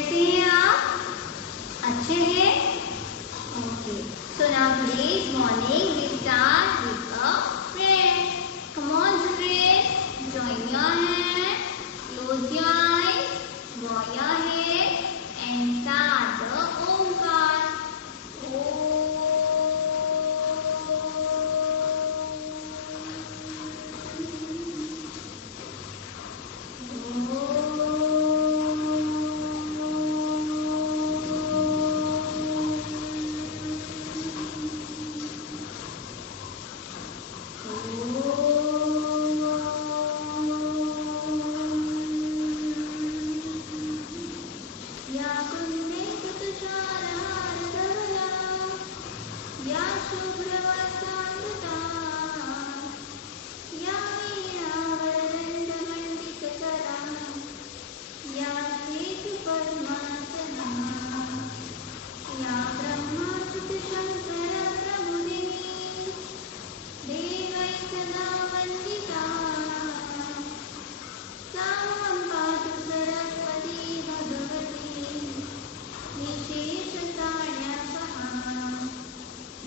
कैसे हैं आप? अच्छे हैं? Okay. So now today's morning we start with a prayer. Come on children, join your hand, close your eyes, bow your head and start the Omkar.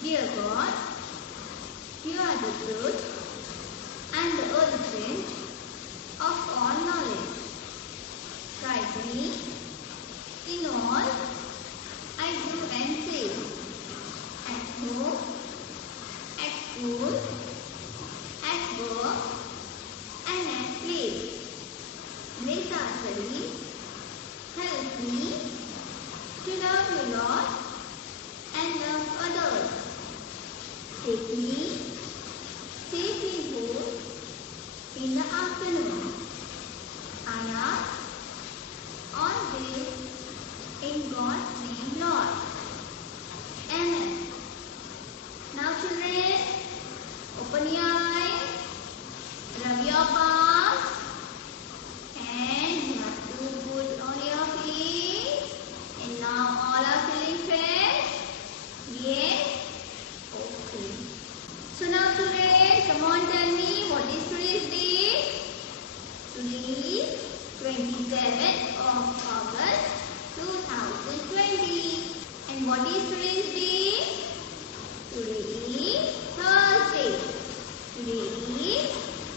Dear God, you are the truth and the origin of all knowledge. Guide me in all I do and say, at home, at school, at work, and at play. Mentally, help me to love you, Lord, and love others. Take me safely home in the afternoon. I ask all this in God's name, Lord. Amen. Now children, open your eyes, rub your palms, and you have to put on your face. And now all are feeling fresh? Yes? Okay. So now children, come on, tell me what is today's date? Today is 27th of August 2020. And what is today's date? Today is Thursday. Today is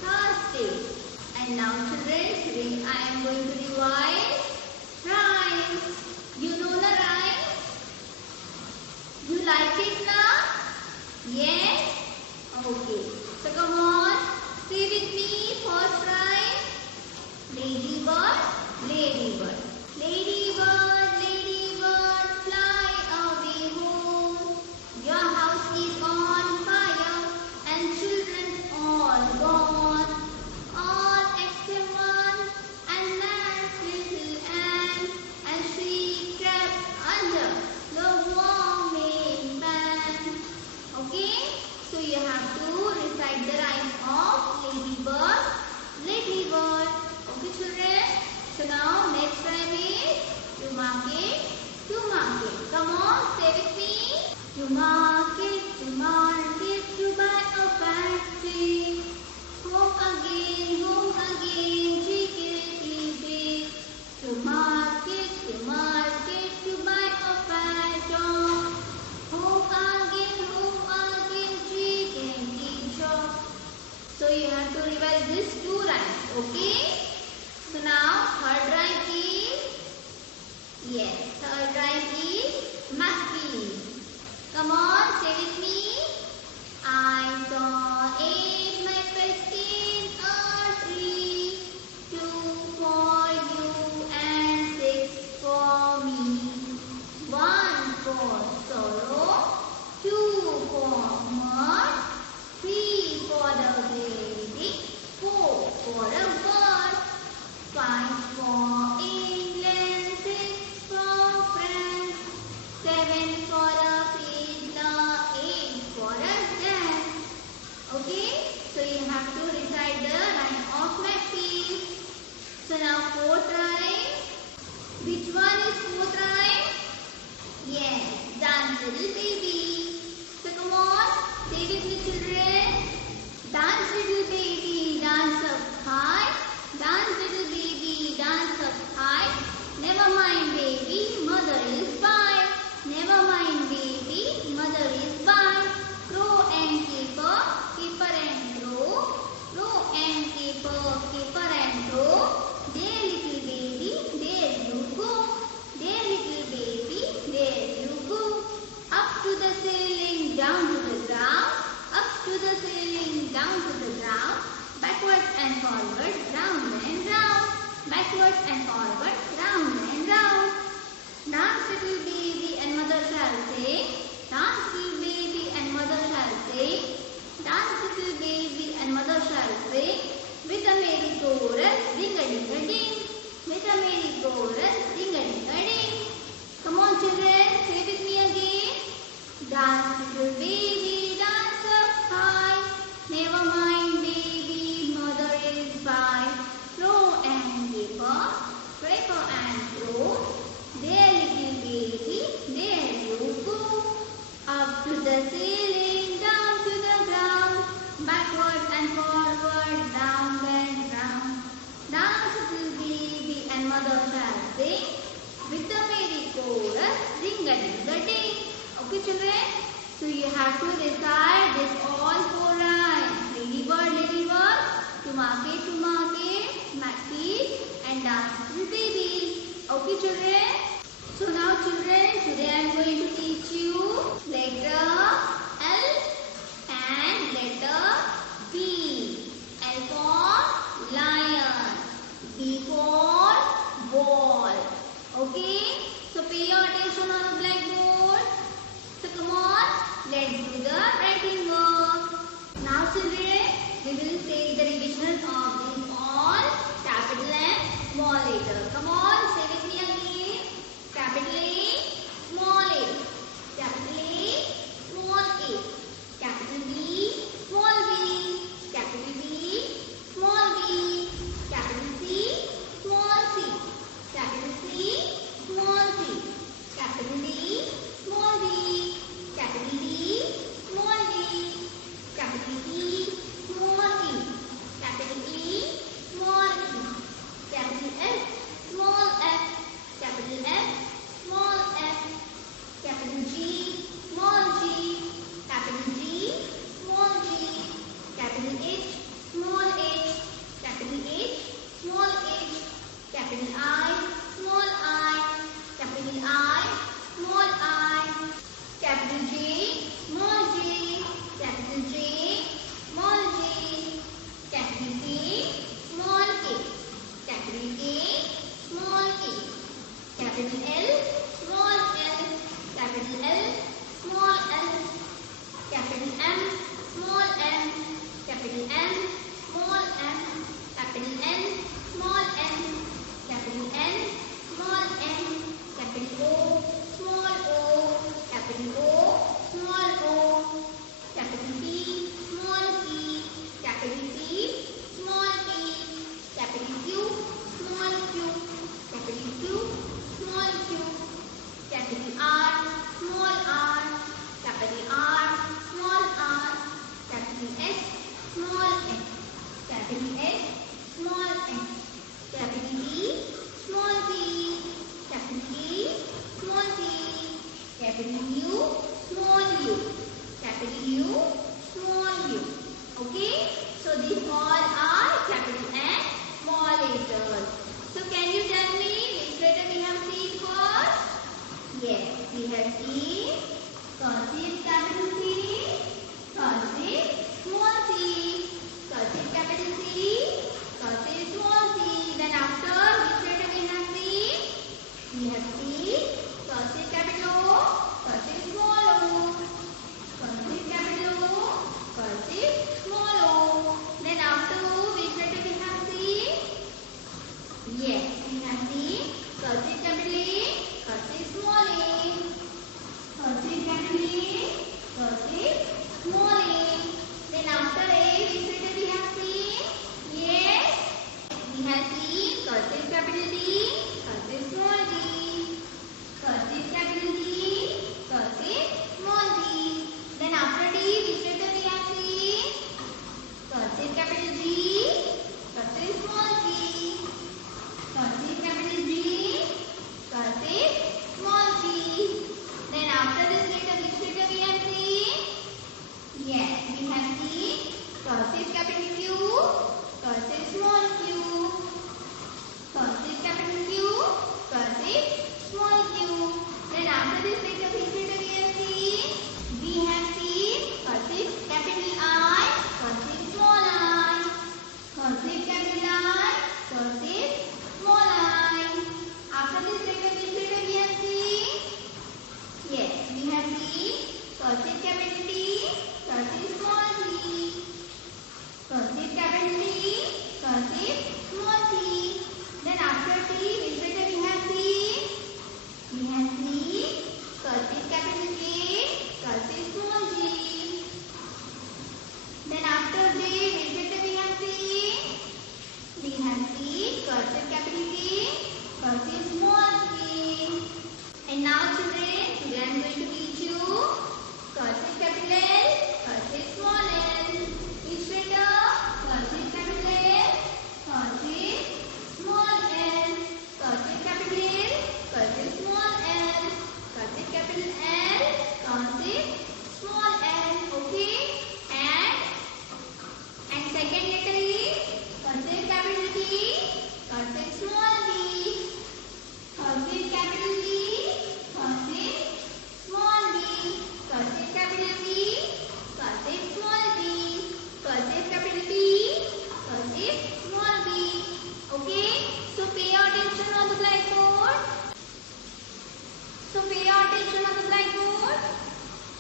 Thursday. And now children, today I am going to revise rhymes. You know the rhyme? You like it now? Yes? Okay. So come on, say with me first rhyme. Ladybird, ladybird. Ladybird, ladybird, fly away home. Your house is on fire and children all gone. All except one and that little ant, and she trapped under the warming pan. Okay? So you have to recite the rhyme of ladybird, ladybird. Okay children? So now next rhyme is to market, to market. Come on, say with me. To market, to buy a factory. Home again, chickadee. To market, to buy a fat dog. Home again, chickadee shop. So you have to revise these two rhymes, okay? So now third rhyme is, yes, third rhyme is muffin. Come on, say with me. I saw 8 Muppets in a tree, 2 for you and 6 for me. 1 for sorrow, 2 for mirth, 3 for the baby, 4 for a bird, 5 for England, 6 for France, 7 for a pizza, 8 for a jam. Okay? So you have to recite the rhyme of Mackie. So now fourth rhyme. Which one is fourth rhyme? Yes, dance little baby. So come on, say with me children. Dance little baby, dance up high. Dance little baby, dance up high. Never mind baby, grandmother shall sing with the merry chorus, ring-a-ding-a-ding. Okay, children. So you have to recite this all 4 rhymes. Ladybird, to market, and dance with baby. Okay, children. So now, children, today I am going to teach you letter L and letter B. L for lion, B for ball. Okay. So pay your attention on the blackboard. So come on, let's do the writing work. Now, children, we will take the revision of these all capital and small letters. Come on, say with me again. Capital A, small a. Capital A, small a. Capital B, small b. Capital B, small b. Capital C, small c. Capital C, small c. Capital D, small d. Capital D, small d. Capital E, small e. Capital E, small e. Capital F, small f. Capital F, small f. Capital G, small g. Capital G, small g. Capital H, small h. Capital H, small h. Capital I, small I. Capital I, small I. Capital J, small j. Capital J, small j. Capital K, small k. Capital K, small k. Capital L, small l. Capital L, small l. Capital M, small m. Capital M, small m. Capital N, small n. Capital N, small n. Capital O, small o. Capital O, small o. Capital P, small p. Capital P, small p. Capital Q, small q. Capital Q, small q. Capital R, small r. Capital R, small r. Capital S, small s. Capital S, small s. Capital D, small d. Capital D, small d. Capital U, small u. Capital U, small u. Okay? So these all are capital and small letters. So can you tell me which letter we have seen first? Yes, we have seen cursive capital C, cursive small c, cursive capital C, cursive small c. Then after, which letter we have seen? We have seen cursive capital O, cursive small o, cursive capital O, cursive small o. Then after O, which letter we have seen? Yes, we have seen cursive capital A, cursive small a, cursive capital A, cursive small a. Then after A, which letter we have seen? Yes, we have seen cursive capital D, cursive small d, cursive capital D, cursive small d. Then after D, which letter we have seen? Cursive capital G, cursive small g, cursive capital G, cursive small g. Then after this letter, which letter we have seen?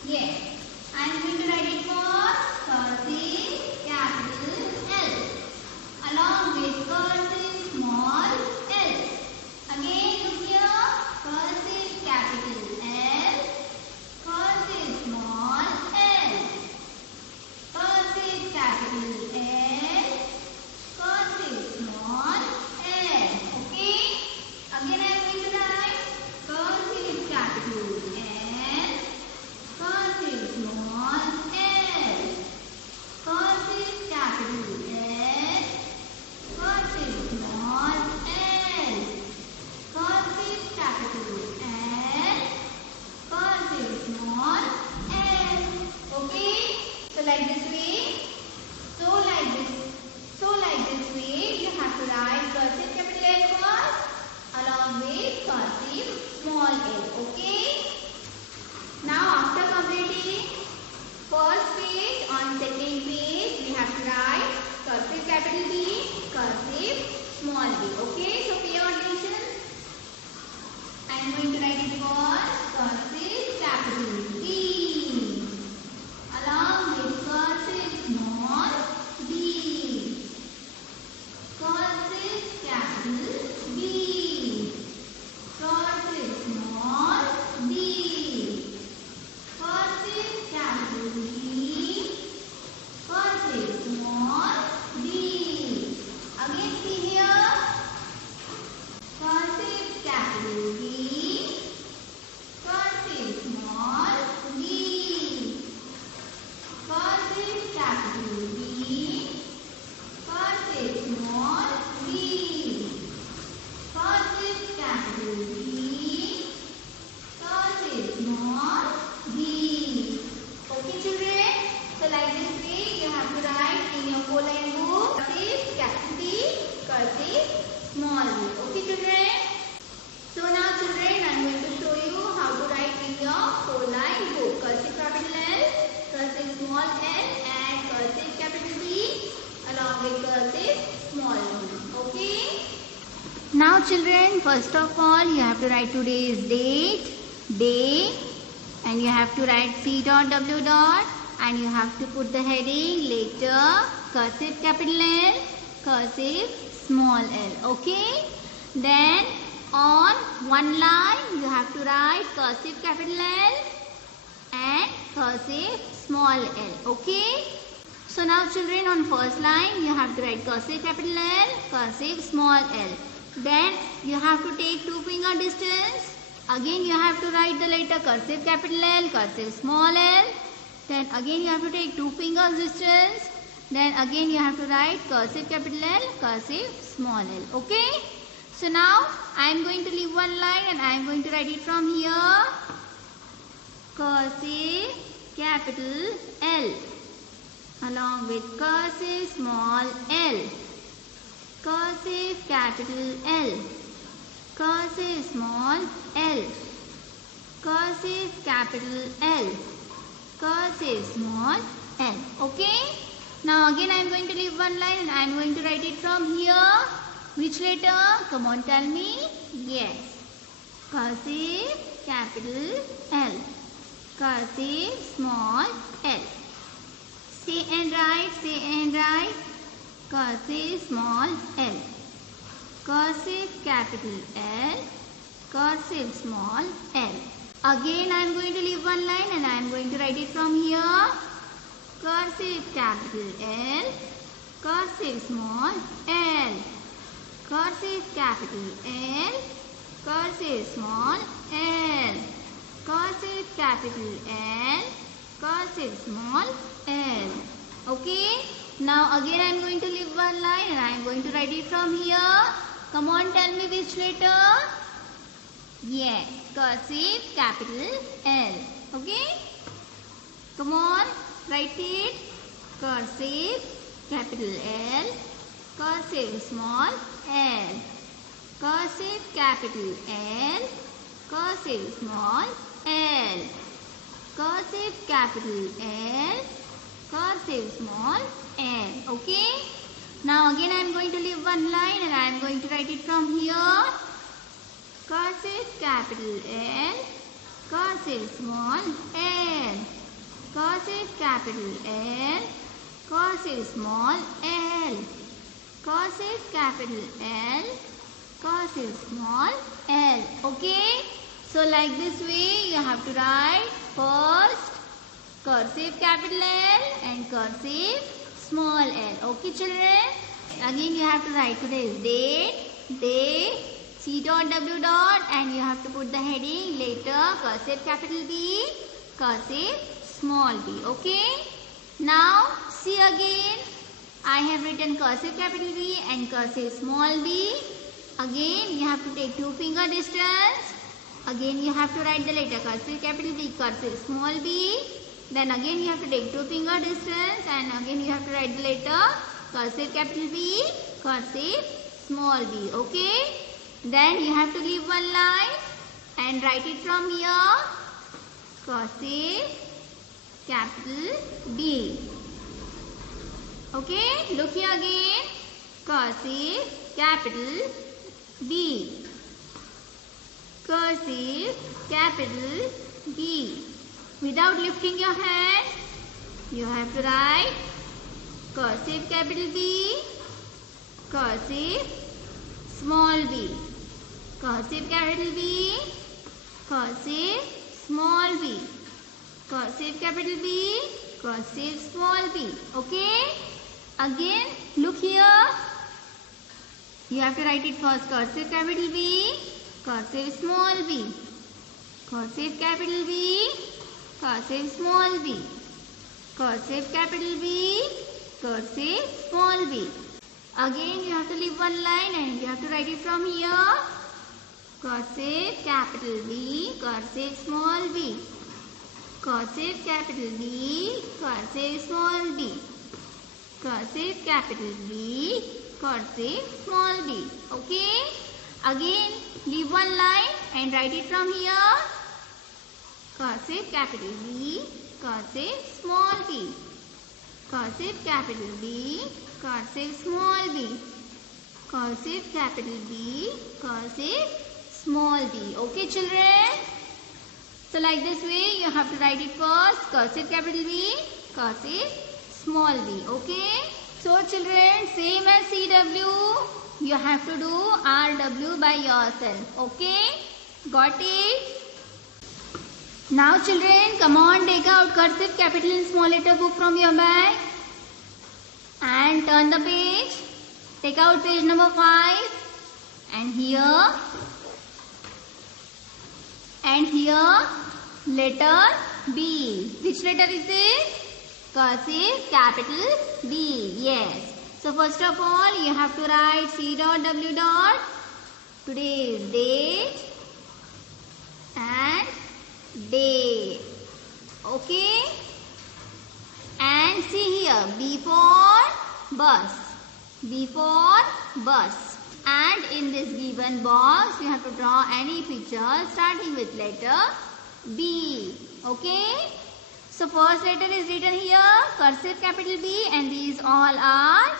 Yes. I am going to write it for cursive capital L along with cursive small l. Again look here, cursive capital L, cursive small l, cursive capital L, cursive small l. Okay? Again I am going to write cursive capital L, cursive small l, cursive capital L, cursive small l, cursive capital L, cursive small l. Okay? So like this way. So like this way you have to write cursive capital L first along with cursive small l. Okay? Now after completing first page, on second page we have to write cursive capital B, cursive small b. Okay? So pay your attention. I am going to write it for cursive capital B along with cursive small b. Cursive capital B, cursive small b, cursive capital B, cursive small b. Again see here, cursive capital B, cursive small b, cursive capital B, cursive small b, cursive capital B, cursive small b. Okay children? So like this way you have to write in your 4-line book cursive capital B, cursive small b. Okay children? So now children I am going to show you how to write in your 4-line book cursive capital L, cursive small l and cursive capital B along with cursive small b. Okay? Now children, first of all you have to write today's date, day, and you have to write C dot W dot, and you have to put the heading later cursive capital L, cursive small l. Okay? Then on one line you have to write cursive capital L and cursive small l. Okay? So now children, on first line you have to write cursive capital L, cursive small l. Then you have to take 2-finger distance. Again you have to write the letter cursive capital L, cursive small l. Then again you have to take 2 fingers distance. Then again you have to write cursive capital L, cursive small l. Okay? So now I am going to leave one line and I am going to write it from here. Cursive capital L along with cursive small l. Cursive capital L, cursive small l, cursive capital L, cursive small l. Okay? Now again I am going to leave one line and I am going to write it from here. Which letter? Come on, tell me. Yes. Cursive capital L, cursive small l. Say and write. Cursive small l, cursive capital L, cursive small l. Again I am going to leave one line and I am going to write it from here. Cursive capital L, cursive small l, cursive capital L, cursive small l, cursive capital L, cursive small l. Okay? Now again I am going to leave one line and I am going to write it from here. Come on, tell me which letter? Yes, cursive capital L. Okay? Come on, write it. Cursive capital L, cursive small l, cursive capital L, cursive small l, cursive capital L, cursive small l. Okay? Now again I am going to leave one line and I am going to write it from here. Cursive capital L, cursive small l, cursive capital L, cursive small l, cursive capital L, cursive small l. Okay? So like this way you have to write first cursive capital L and cursive small l. Okay children? Again you have to write today's date, day, C dot W dot, and you have to put the heading later cursive capital B, cursive small b. Okay? Now see again. I have written cursive capital B and cursive small b. Again you have to take 2 finger distance. Again you have to write the letter cursive capital B, cursive small b. Then again you have to take 2 finger distance and again you have to write the letter cursive capital B, cursive small b. Okay? Then you have to leave one line and write it from here. Cursive capital B. Okay? Look here again. Cursive capital B. Cursive capital B. Without lifting your hand, you have to write cursive capital B, cursive small b, cursive capital B, cursive small b, cursive capital B, cursive small b. Okay? Again, look here. You have to write it first cursive capital B, cursive small b, cursive capital B, cursive small b, cursive capital B, cursive small b. Again you have to leave one line and you have to write it from here. Cursive capital B, cursive small b, cursive capital B, cursive small b, cursive capital B, cursive small b. Okay? Again leave one line and write it from here. Cursive capital B, cursive small b, cursive capital B, cursive small b, cursive capital B, cursive small b. Okay children? So like this way you have to write it first cursive capital B, cursive small b. Okay? So children, same as CW, you have to do RW by yourself. Okay? Got it? Now children, come on, take out cursive capital and small letter book from your bag and turn the page. Take out page number 5 and here letter B. Which letter is this? Cursive capital B. Yes. So first of all you have to write C dot W dot, today's date and day. Okay? And see here, B for bus. B for bus. And in this given box, you have to draw any picture starting with letter B. Okay? So first letter is written here, cursive capital B, and these all are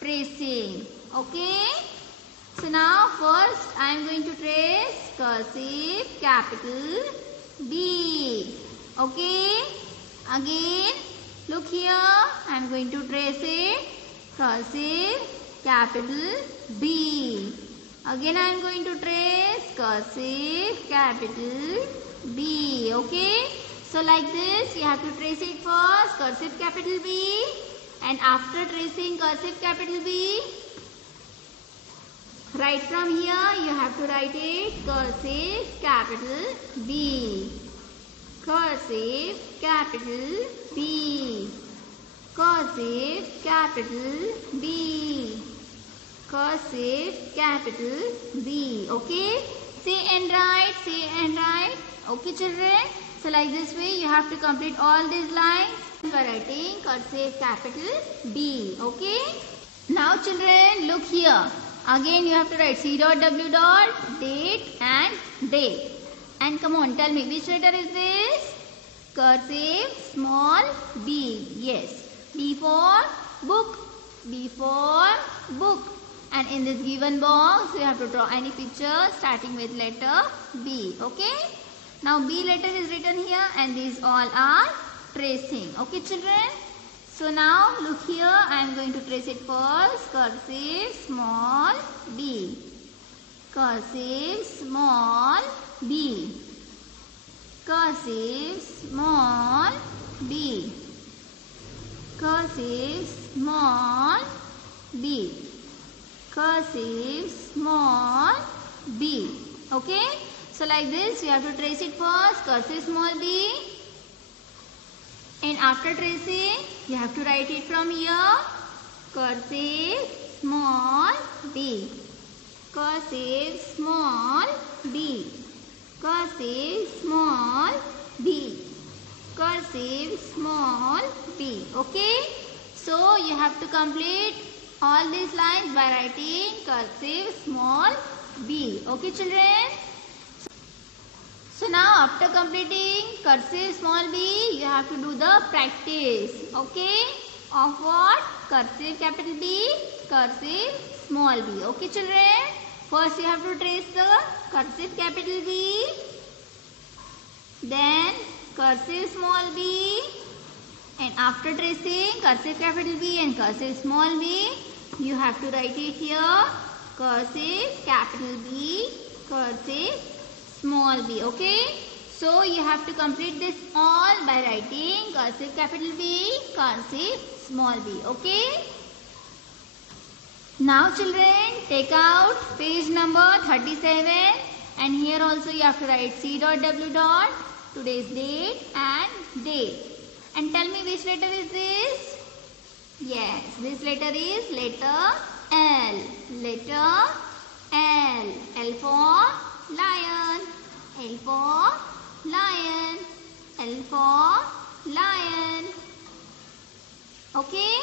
tracing. Okay? So now first I am going to trace cursive capital B. Okay? Again, look here. I am going to trace it. Cursive capital B. Again I am going to trace cursive capital B. Okay? So like this, you have to trace it first, cursive capital B. And after tracing cursive capital B, right from here, you have to write it cursive capital B. Cursive capital B. Cursive capital B. Cursive capital B. Okay? Say and write, say and write. Okay children? So like this way, you have to complete all these lines by writing cursive capital B. Okay? Now children, look here. Again you have to write C dot W dot, date and day. And come on, tell me which letter is this? Cursive small b. Yes. B for book. B for book. And in this given box, you have to draw any picture starting with letter B. Okay? Now B letter is written here and these all are tracing. Okay children. So now look here, I am going to trace it first. Cursive small b. Cursive small b. Cursive small b. Cursive small b. Cursive small b. Okay. So like this you have to trace it first. Cursive small b. And after tracing, you have to write it from here. Cursive small b. Cursive small b. Cursive small b. Cursive small b. Okay. So you have to complete all these lines by writing cursive small b. Okay children. So now after completing cursive small b, you have to do the practice. Okay. Of what? Cursive capital B, cursive small b. Okay children. First you have to trace the cursive capital B. Then cursive small b. And after tracing cursive capital B and cursive small b, you have to write it here. Cursive capital B, cursive small b. Okay. So you have to complete this all by writing cursive capital B, cursive small b. Okay. Now children, take out page number 37 and here also you have to write C.W. today's date and date. And tell me which letter is this? Yes, this letter is letter L. Letter L. L for lion. L for lion. L for lion. Okay.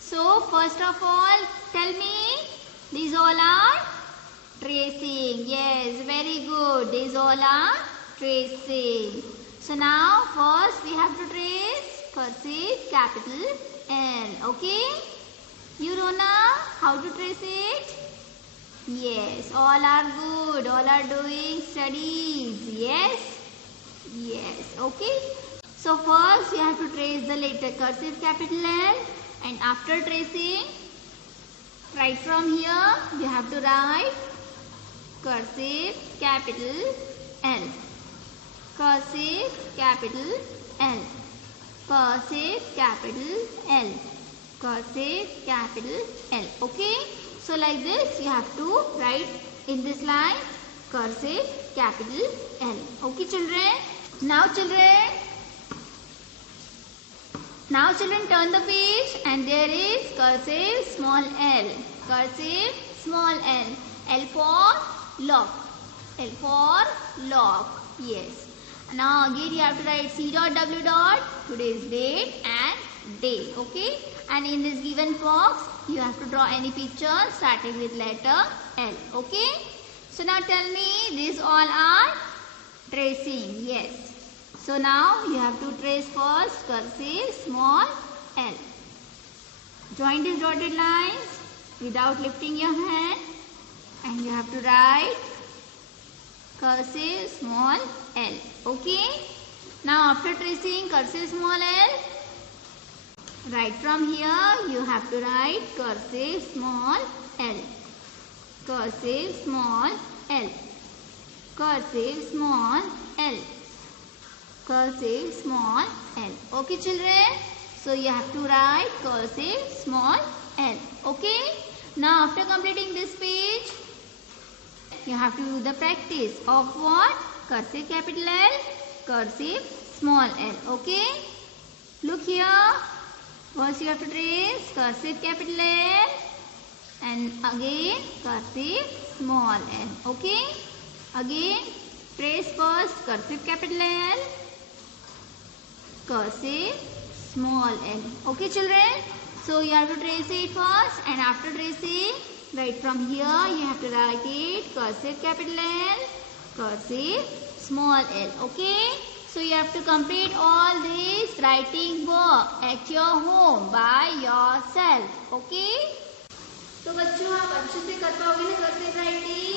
So first of all, tell me, these all are tracing. Yes, very good. These all are tracing. So now first we have to trace cursive capital L. Okay. You know now how to trace it? Yes, all are good. All are doing studies. Yes. Yes. Okay. So first you have to trace the letter cursive capital L. And after tracing, right from here, you have to write cursive capital L. Cursive capital L. Cursive capital L. Cursive capital L. Okay. So like this, you have to write in this line cursive capital L. Okay children. Now children turn the page and there is cursive small l. Cursive small l. L for lock. L for lock. Yes. Now again you have to write C.W. today's date and day. Okay. And in this given box you have to draw any picture starting with letter L. Okay. So now tell me, these all are tracing. Yes. So now you have to trace first cursive small l. Join these dotted lines without lifting your hand and you have to write cursive small l. Okay. Now after tracing cursive small l, right from here you have to write cursive small l. Cursive small l. Cursive small l. Cursive small l. Okay children. So you have to write cursive small l. Okay. Now after completing this page, you have to do the practice of what? Cursive capital L, cursive small l. Okay. Look here. First you have to trace cursive capital L and again cursive small l. Okay. Again trace first cursive capital L, cursive small l. Okay children. So you have to trace it first and after tracing, right from here you have to write it cursive capital L, cursive small l. Okay. So you have to complete all this writing work at your home by yourself. Okay. तो बच्चों आप अच्छे से कर पाओगे ना cursive writing?